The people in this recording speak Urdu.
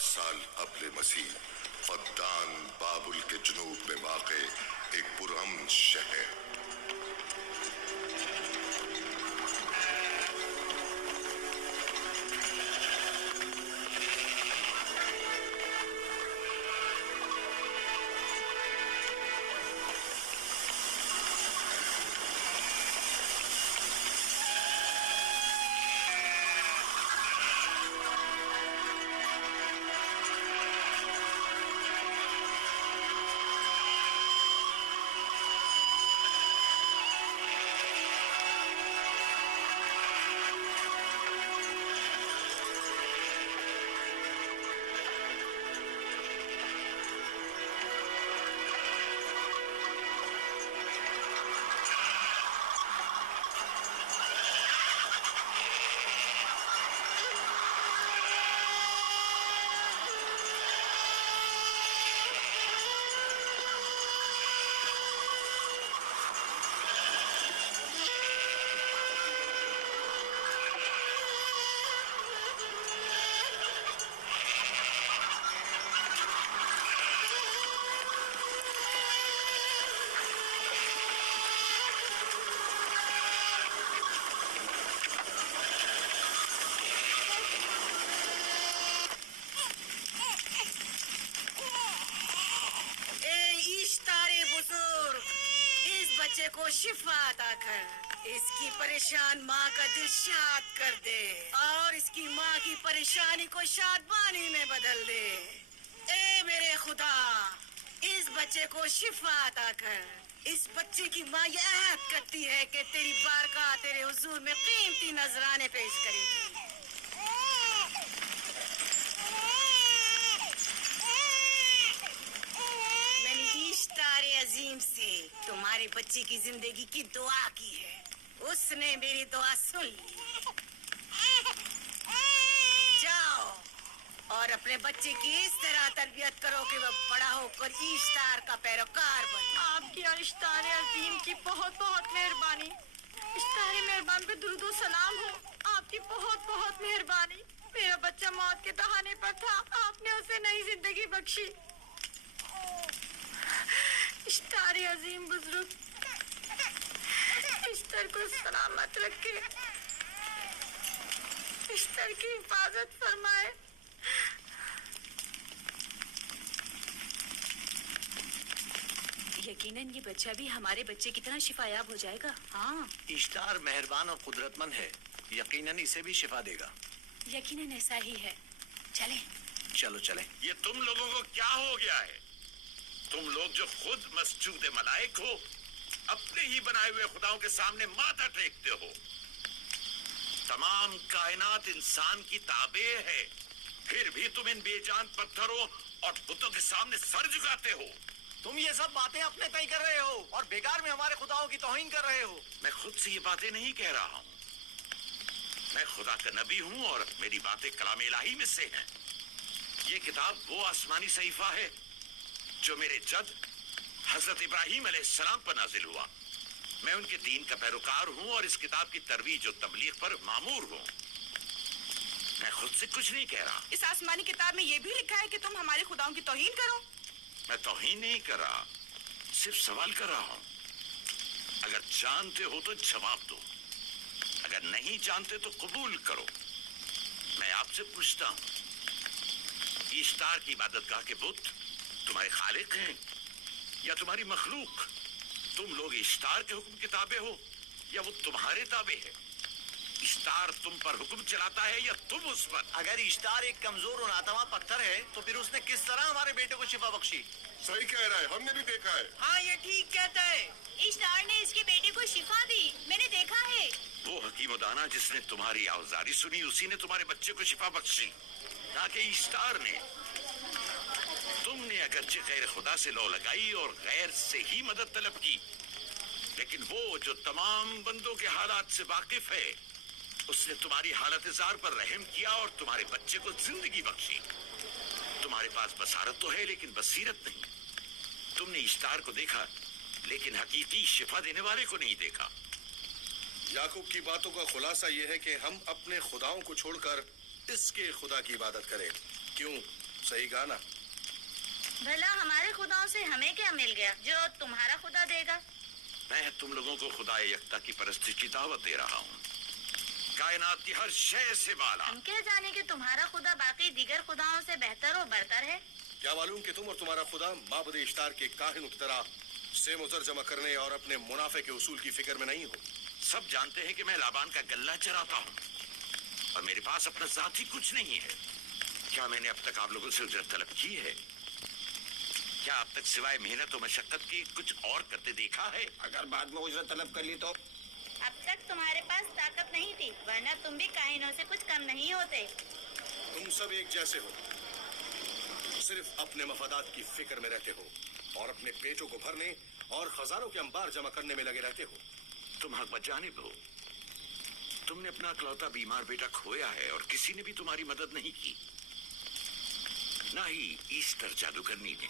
سال قبل مسیح فدان بابل کے جنوب میں واقع ایک پرامن شہر. بچے کو شفا عطا کر، اس کی پریشان ماں کا دل شاد کر دے اور اس کی ماں کی پریشانی کو شادمانی میں بدل دے. اے میرے خدا، اس بچے کو شفا عطا کر. اس بچے کی ماں یہ عہد کرتی ہے کہ تیری بارگاہ تیرے حضور میں قیمتی نذرانے پیش کرے گی. اشتار عظیم سے تمہارے بچے کی زندگی کی دعا کی ہے، اس نے میری دعا سن لی. جاؤ اور اپنے بچے کی اس طرح تربیت کرو کہ وہ بڑا ہو کر اشتار کا پیروکار بنے. آپ کی اور اشتار عظیم کی بہت بہت مہربانی. اشتار مہربان پہ درود و سلام ہو. آپ کی بہت بہت مہربانی. میرا بچہ موت کے دہانے پر تھا، آپ نے اسے نئی زندگی بخشی. اشتار عظیم بزرگ اشتر کو سلامت رکھے، اشتر کی حفاظت فرمائے. یقیناً یہ بچہ بھی ہمارے بچے کی طرح شفایاب ہو جائے گا. ہاں، اشتار مہربان اور قدرت مند ہے، یقیناً اسے بھی شفا دے گا. یقیناً ایسا ہی ہے. چلیں. چلو چلیں. یہ تم لوگوں کو کیا ہو گیا ہے؟ تم لوگ جو خود مسجود ملائک ہو، اپنے ہی بنائے ہوئے خداؤں کے سامنے ماتھا ٹیکتے ہو. تمام کائنات انسان کی تابع ہے، پھر بھی تم ان بے جان پتھروں اور بتوں کے سامنے سر جھکاتے ہو. تم یہ سب باتیں اپنے تئیں کر رہے ہو اور بیکار میں ہمارے خداؤں کی توہین کر رہے ہو. میں خود سے یہ باتیں نہیں کہہ رہا ہوں، میں خدا کا نبی ہوں اور میری باتیں کلام الہی میں سے ہیں. یہ کتاب وہ آسمانی صحیفہ ہے جو میرے جد حضرت ابراہیم علیہ السلام پر نازل ہوا. میں ان کے دین کا پیروکار ہوں اور اس کتاب کی ترویج و تبلیغ پر مامور ہوں. میں خود سے کچھ نہیں کہہ رہا. اس آسمانی کتاب میں یہ بھی لکھا ہے کہ تم ہمارے خداؤں کی توہین کرو. میں توہین نہیں کر رہا، صرف سوال کر رہا ہوں. اگر جانتے ہو تو جواب دو، اگر نہیں جانتے تو قبول کرو. میں آپ سے پوچھتا ہوں، اشتار کی عبادت گاہ کے بت تمہارے خالق ہیں یا تمہاری مخلوق؟ تم لوگ اشتار کے حکم کے تابع ہو یا وہ تمہارے تابع ہے؟ اشتار تم پر حکم چلاتا ہے یا تم اس پر؟ اگر اشتار ایک کمزور اور ناتواں پتھر ہے تو پھر اس نے کس طرح ہمارے بیٹے کو شفا بخشی؟ صحیح کہہ رہا ہے، ہم نے بھی دیکھا ہے. ہاں، یہ ٹھیک کہتا ہے. اشتار نے اس کے بیٹے کو شفا دی، میں نے دیکھا ہے. وہ حکیم و دانا جس نے تمہاری آوازاری سنی، اسی نے تمہارے بچے کو شفا بخشی. نہ کہ اشتار نے. تم نے اگرچہ غیر خدا سے لو لگائی اور غیر سے ہی مدد طلب کی، لیکن وہ جو تمام بندوں کے حالات سے واقف ہے، اس نے تمہاری حالت زار پر رحم کیا اور تمہارے بچے کو زندگی بخشی. تمہارے پاس بصارت تو ہے لیکن بصیرت نہیں. تم نے اشتار کو دیکھا لیکن حقیقی شفا دینے والے کو نہیں دیکھا. یعقوب کی باتوں کا خلاصہ یہ ہے کہ ہم اپنے خداؤں کو چھوڑ کر اس کے خدا کی عبادت کریں. کیوں؟ صحیح کہا نا؟ بھلا ہمارے خداؤں سے ہمیں کیا مل گیا جو تمہارا خدا دے گا؟ میں تم لوگوں کو خدا یکتا کی پرستی کی دعوت دے رہا ہوں، کائنات کی ہر شے سے بالا۔ ہم کیا جانے کہ تمہارا خدا باقی دیگر خداؤں سے بہتر و برتر ہے؟ کیا معلوم کہ تم اور تمہارا خدا معبد اشتار کے کاہنوں کی طرح سیم و زر جمع کرنے اور اپنے منافع کے اصول کی فکر میں نہیں ہو؟ سب جانتے ہیں کہ میں لابان کا گلہ چراتا ہوں اور میرے پاس اپنا ذاتی کچھ نہیں ہے۔ کیا میں نے اب تک آپ لوگوں سے اجرت طلب کی ہے؟ کیا اب تک سوائے محنت و مشقت کی کچھ اور کرتے دیکھا ہے؟ اگر بعد میں اجرت طلب کر لی تو؟ اب تک تمہارے پاس طاقت نہیں تھی، ورنہ تم بھی کاہنوں سے کچھ کم نہیں ہوتے۔ تم سب ایک جیسے ہو، صرف اپنے مفادات کی فکر میں رہتے ہو اور اپنے پیٹوں کو بھرنے اور خزانوں کے انبار جمع کرنے میں لگے رہتے ہو۔ تم حق بجانب ہو، تم نے اپنا اکلوتا بیمار بیٹا کھویا ہے اور کسی نے بھی تمہاری مدد نہیں کی، نہ ہی ایسٹر جادوگرنی نے۔